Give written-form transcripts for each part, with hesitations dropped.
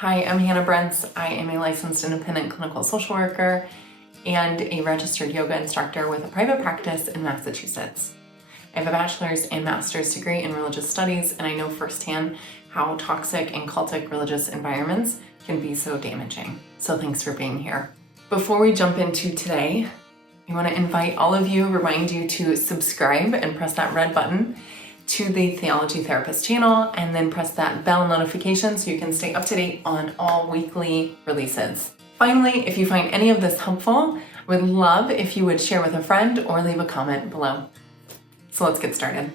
Hi, I'm Hannah Brents. I am a licensed independent clinical social worker and a registered yoga instructor with a private practice in Massachusetts. I have a bachelor's and master's degree in religious studies, and I know firsthand how toxic and cultic religious environments can be so damaging. So thanks for being here. Before we jump into today, I want to invite all of you, remind you to subscribe and press that red button to the Theology Therapist channel, and then press that bell notification so you can stay up to date on all weekly releases. Finally, if you find any of this helpful, I would love if you would share with a friend or leave a comment below. So let's get started.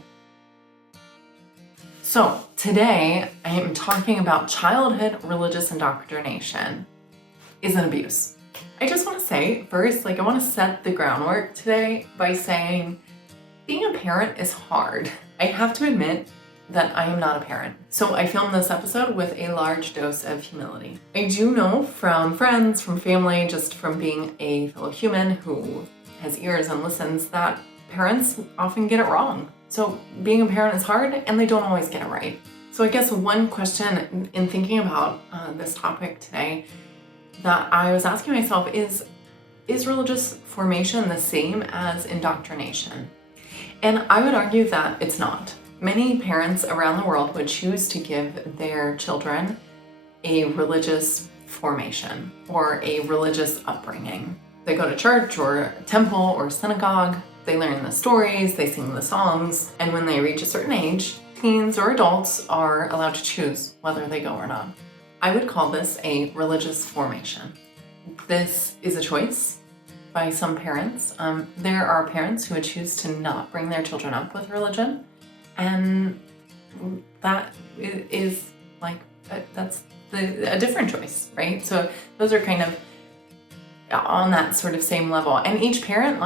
So today I am talking about childhood religious indoctrination is an abuse. I just want to say first, I want to set the groundwork today by saying being a parent is hard. I have to admit that I am not a parent, so I filmed this episode with a large dose of humility. I do know from friends, from family, just from being a fellow human who has ears and listens, that parents often get it wrong. So being a parent is hard, and they don't always get it right. So I guess one question in thinking about this topic today that I was asking myself is religious formation the same as indoctrination? And I would argue that it's not. Many parents around the world would choose to give their children a religious formation or a religious upbringing. They go to church or temple or synagogue, they learn the stories, they sing the songs, and when they reach a certain age, teens or adults are allowed to choose whether they go or not. I would call this a religious formation. This is a choice by some parents. There are parents who would choose to not bring their children up with religion, and that is that's a different choice, right? So those are kind of on that sort of same level. And each parent,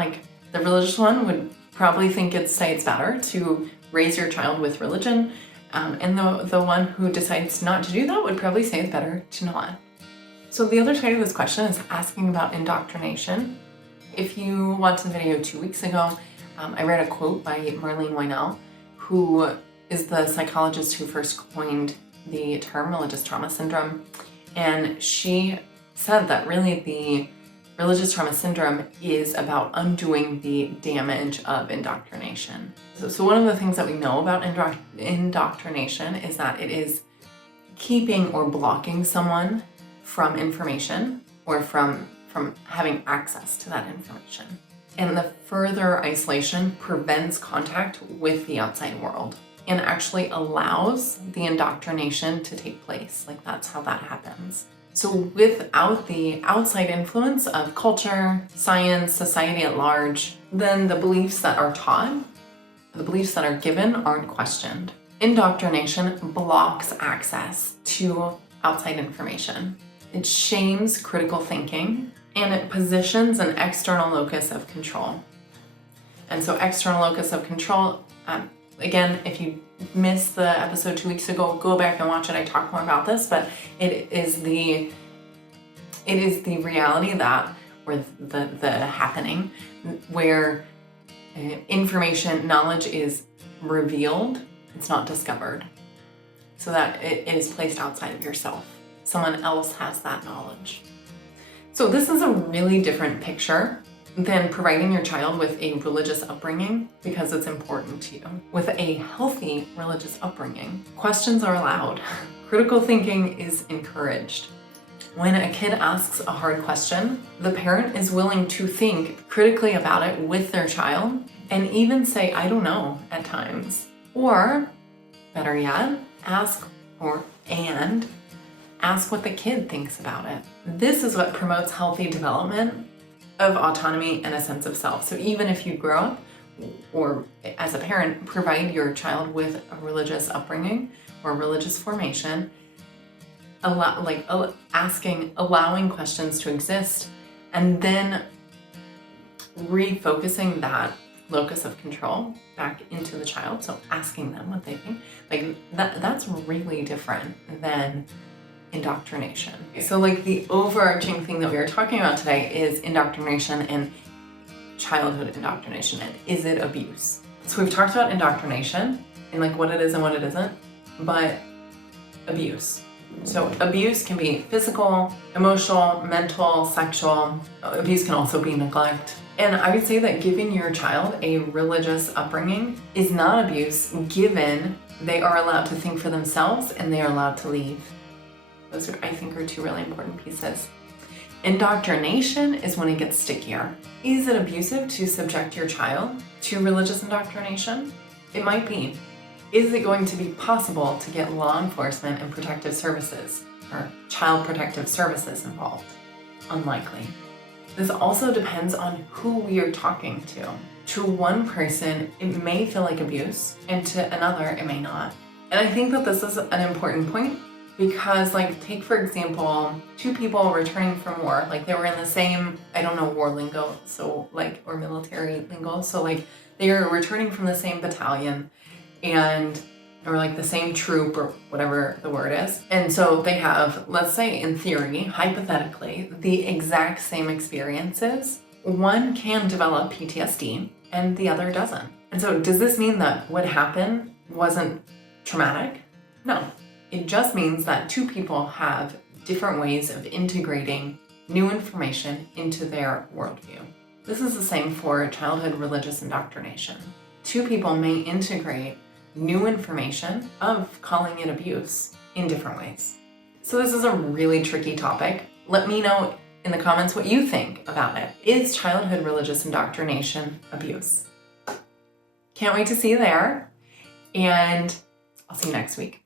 the religious one, would probably say it's better to raise your child with religion, and the one who decides not to do that would probably say it's better to not. So the other side of this question is asking about indoctrination. If you watched the video 2 weeks ago, I read a quote by Marlene Weinell, who is the psychologist who first coined the term religious trauma syndrome. And she said that really the religious trauma syndrome is about undoing the damage of indoctrination. So one of the things that we know about indoctrination is that it is keeping or blocking someone from information or from having access to that information. And the further isolation prevents contact with the outside world and actually allows the indoctrination to take place. That's how that happens. So without the outside influence of culture, science, society at large, then the beliefs that are taught, the beliefs that are given, aren't questioned. Indoctrination blocks access to outside information. It shames critical thinking, and it positions an external locus of control. And so external locus of control, again, if you missed the episode 2 weeks ago, go back and watch it. I talk more about this, but it is the reality that, or the happening where information, knowledge is revealed, it's not discovered. So that it is placed outside of yourself. Someone else has that knowledge. So this is a really different picture than providing your child with a religious upbringing because it's important to you. With a healthy religious upbringing, questions are allowed. Critical thinking is encouraged. When a kid asks a hard question, the parent is willing to think critically about it with their child and even say, I don't know, at times. Or, better yet, ask what the kid thinks about it. This is what promotes healthy development of autonomy and a sense of self. So even if you grow up, or as a parent, provide your child with a religious upbringing or religious formation, allowing questions to exist, and then refocusing that locus of control back into the child. So asking them what they think, that's really different than indoctrination. So the overarching thing that we are talking about today is indoctrination and childhood indoctrination, and is it abuse? So we've talked about indoctrination and what it is and what it isn't, but abuse. So abuse can be physical, emotional, mental, sexual. Abuse can also be neglect. And I would say that giving your child a religious upbringing is not abuse, given they are allowed to think for themselves and they are allowed to leave. Those are, I think, are two really important pieces. Indoctrination is when it gets stickier. Is it abusive to subject your child to religious indoctrination? It might be. Is it going to be possible to get law enforcement and protective services or child protective services involved? Unlikely. This also depends on who we are talking to. To one person, it may feel like abuse, and to another, it may not. And I think that this is an important point because, like, take for example, two people returning from war, like they were in the same, I don't know, war lingo, so like, or military lingo, so like they are returning from the same battalion and or like the same troop or whatever the word is. And so they have, let's say in theory, hypothetically, the exact same experiences. One can develop PTSD and the other doesn't. And so does this mean that what happened wasn't traumatic? No. It just means that two people have different ways of integrating new information into their worldview. This is the same for childhood religious indoctrination. Two people may integrate new information of calling it abuse in different ways. So this is a really tricky topic. Let me know in the comments what you think about it. Is childhood religious indoctrination abuse? Can't wait to see you there, and I'll see you next week.